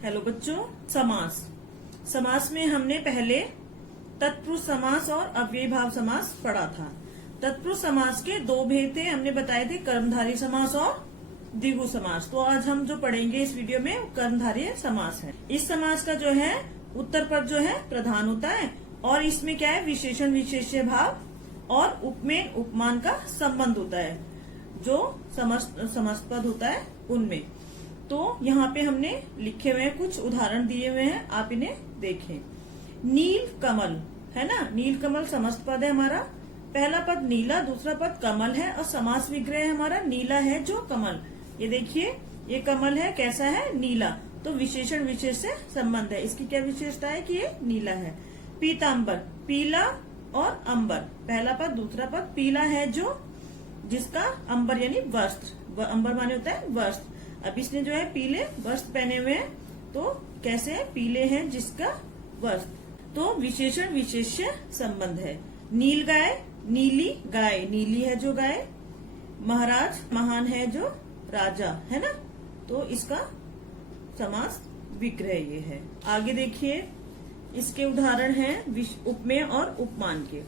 Hello बच्चों, समास। समास में हमने पहले तत्पुरुष समास और अव्ययीभाव समास पढ़ा था। तत्पुरुष समास के दो भेद थे, हमने बताए थे कर्मधारय समास और द्विगु समास। तो आज हम जो पढ़ेंगे इस वीडियो में कर्मधारय समास है। इस समास का जो है उत्तर पद जो है प्रधान होता है और इसमें क्या है, विशेषण विशेष्य भाव और उपमेय उपमान का संबंध होता है, जो समस्त पद होता है उनमें। तो यहाँ पे हमने लिखे हुए हैं, कुछ उदाहरण दिए हुए हैं, आप इन्हें देखें। नील कमल है ना, नील कमल समस्त पद है हमारा। पहला पद नीला, दूसरा पद कमल है और समास विग्रह है हमारा नीला है जो कमल। ये देखिए, ये कमल है, कैसा है, नीला। तो विशेषण विशेष से संबंध है। इसकी क्या विशेषता है कि ये नीला है। पीताम्बर, पीला और अंबर, पहला पद दूसरा पद। पीला है जो जिसका अंबर यानी वस्त्र, अंबर माने होता है वस्त्र। अब इसने जो है पीले वस्त्र पहने हुए हैं, तो कैसे है, पीले हैं जिसका वस्त्र। तो विशेषण विशेष्य संबंध है। नील गाय, नीली गाय, नीली है जो गाय। महाराज, महान है जो राजा, है ना। तो इसका समास विग्रह ये है। आगे देखिए, इसके उदाहरण हैं उपमेय और उपमान के।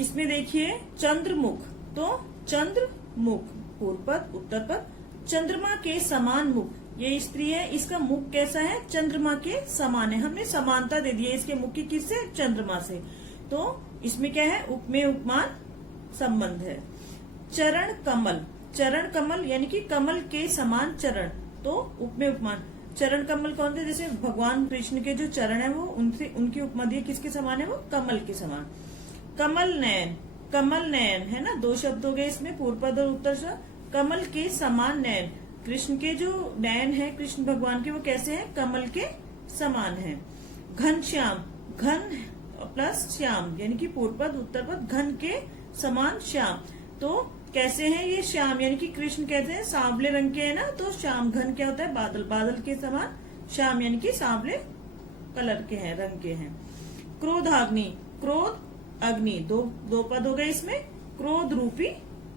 इसमें देखिए चंद्रमुख, तो चंद्रमुख पूर्व पद उत्तर पद। चंद्रमा के समान मुख, ये स्त्री है, इसका मुख कैसा है, चंद्रमा के समान है। हमने समानता दे दी है इसके मुख की, किससे, चंद्रमा से। तो इसमें क्या है, उपमेय उपमान संबंध है। चरण कमल, चरण कमल यानी कि कमल के समान चरण, तो उपमेय उपमान। चरण कमल कौन थे, जैसे भगवान कृष्ण के जो चरण है वो उनसे, उनकी उपमा दी किसके समान है, वो कमल के समान। कमल नयन, कमल नयन है ना, दो शब्द हो गए इसमें, पूर्व पद और उत्तर शब्द। कमल के समान नयन, कृष्ण के जो नयन है कृष्ण भगवान के, वो कैसे हैं, कमल के समान है। घनश्याम, घन प्लस श्याम यानी कि पूर्व पद उत्तर पद, घन के समान श्याम। तो कैसे हैं ये श्याम, यानी कि कृष्ण कहते हैं सांवले रंग के है ना, तो श्याम। घन क्या होता है, बादल, बादल के समान। श्याम यानी कि सांवले कलर के हैं, रंग के हैं। क्रोधाग्नि, क्रोध अग्नि, दो पद हो गए इसमें, क्रोध रूपी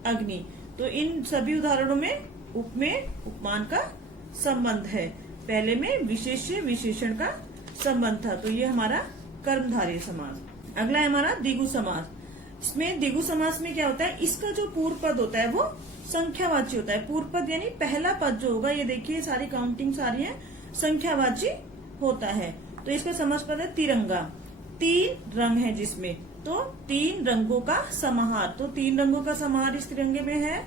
अग्नि। तो इन सभी उदाहरणों में उपमेय उपमान का संबंध है। पहले में विशेष्य विशेषण का संबंध था। तो ये हमारा कर्मधारय समास। अगला है हमारा द्विगु समास। इसमें द्विगु समास में क्या होता है, इसका जो पूर्व पद होता है वो संख्यावाची होता है। पूर्व पद यानी पहला पद जो होगा, ये देखिए सारी काउंटिंग सारी है, संख्यावाची होता है। तो इसका समास पद है तिरंगा। तीन रंग है जिसमें, तो तीन रंगों का समाहार। तो तीन रंगों का समाहार इस तिरंगे में है,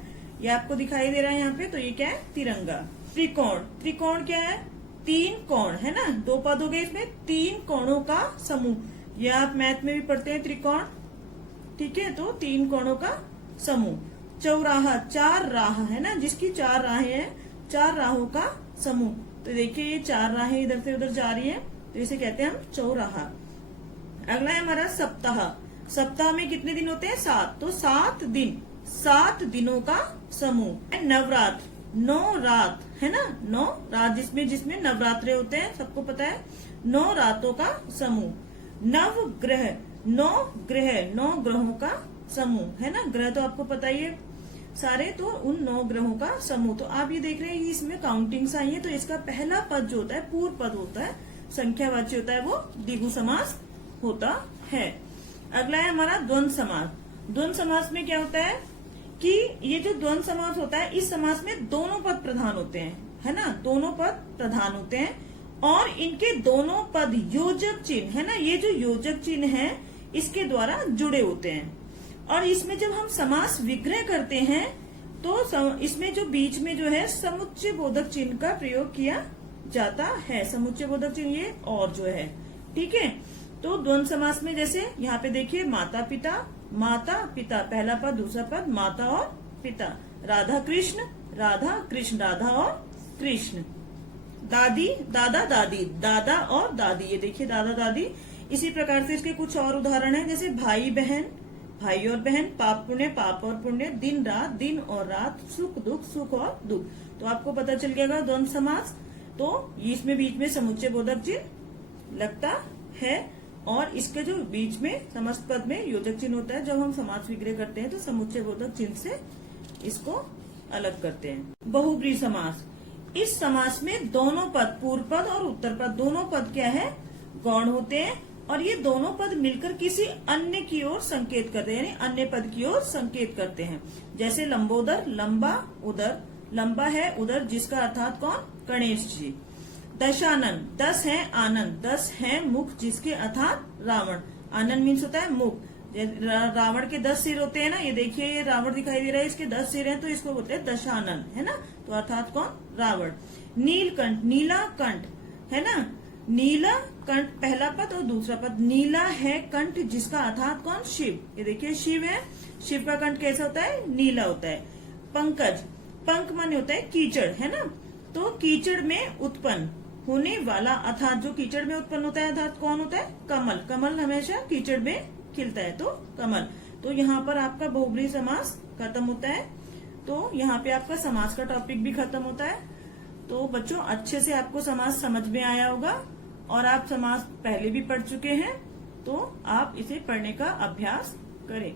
ये आपको दिखाई दे रहा है यहाँ पे। तो ये क्या है, तिरंगा। त्रिकोण, त्रिकोण क्या है, तीन कोण है ना, दो पद हो गए इसमें, तीन कोणों का समूह। ये आप मैथ में भी पढ़ते हैं त्रिकोण, ठीक है। तो तीन कोणों का समूह। चौराहा, चार राह है ना, जिसकी चार राहें हैं, चार राहों का समूह। तो देखिए ये चार राहें इधर से उधर जा रही है, तो इसे कहते हैं हम चौराहा। अगला है हमारा सप्ताह। सप्ताह में कितने दिन होते हैं, 7। तो 7 दिन, 7 दिनों का समूह। नवरात्र, 9 रात है ना, 9 रात जिसमें नवरात्रे होते हैं, सबको पता है। 9 रातों का समूह। नवग्रह, 9 ग्रह, 9 ग्रहों का समूह है ना। ग्रह तो आपको पता ही है सारे, तो उन 9 ग्रहों का समूह। तो आप ये देख रहे हैं इसमें काउंटिंग्स आई है, तो इसका पहला पद जो होता है, पूर्व पद होता है, संख्यावाची होता है, वो द्विगु समास होता है। अगला है हमारा द्वंद्व समास। द्वंद्व समास में क्या होता है कि ये जो द्वंद्व समास होता है, इस समास में दोनों पद प्रधान होते हैं, है ना, दोनों पद प्रधान होते हैं और इनके दोनों पद योजक चिन्ह है ना, ये जो योजक चिन्ह है इसके द्वारा जुड़े होते हैं। और इसमें जब हम समास विग्रह करते हैं तो इसमें जो बीच में जो है समुच्चय बोधक चिन्ह का प्रयोग किया जाता है। समुच्चय बोधक चिन्ह ये और जो है, ठीक है। तो द्वंद्व समास में जैसे यहाँ पे देखिए, माता पिता, माता पिता पहला पद दूसरा पद, माता और पिता। राधा कृष्ण, राधा कृष्ण, राधा और कृष्ण। दादी दादा दादी, दादा और दादी, ये देखिए दादा दादी। इसी प्रकार से इसके कुछ और उदाहरण हैं, जैसे भाई बहन, भाई और बहन। पाप पुण्य, पाप और पुण्य। दिन रात, दिन और रात। सुख दुख, सुख और दुख। तो आपको पता चल गया द्वंद्व समास। तो इसमें बीच में समुच्चय बोधक चिन्ह लगता है और इसके जो बीच में समस्त पद में योजक चिन्ह होता है। जब हम समास विग्रह करते हैं तो समुच्चय बोधक चिन्ह से इसको अलग करते हैं। बहुब्रीहि समास, इस समास में दोनों पद, पूर्व पद और उत्तर पद, दोनों पद क्या है, गौण होते हैं और ये दोनों पद मिलकर किसी अन्य की ओर संकेत करते हैं, यानी अन्य पद की ओर संकेत करते हैं। जैसे लंबोदर, लंबा उदर, लंबा है उदर जिसका अर्थात कौन, गणेश जी। दशानन, 10 है आनंद, 10 है मुख जिसके अर्थात रावण। आनंद मीन्स होता है मुख। रावण के 10 सिर होते हैं ना, ये देखिए ये रावण दिखाई दे रहा है, इसके 10 सिर हैं तो इसको बोलते हैं दशानन, है ना, तो अर्थात कौन, रावण। नीलकंठ, नीला कंठ, है ना, नीला कंठ पहला पद और दूसरा पद, नीला है कंठ जिसका अर्थात कौन, शिव। ये देखिए शिव है, शिव का कंठ कैसा होता है, नीला होता है। पंकज, पंक माने होता है कीचड़, है ना, तो कीचड़ में उत्पन्न होने वाला, अर्थात जो कीचड़ में उत्पन्न होता है अर्थात कौन होता है, कमल। कमल हमेशा कीचड़ में खिलता है तो कमल। तो यहाँ पर आपका बहुब्रीहि समास खत्म होता है। तो यहाँ पे आपका समास का टॉपिक भी खत्म होता है। तो बच्चों अच्छे से आपको समास समझ में आया होगा और आप समास पहले भी पढ़ चुके हैं, तो आप इसे पढ़ने का अभ्यास करें।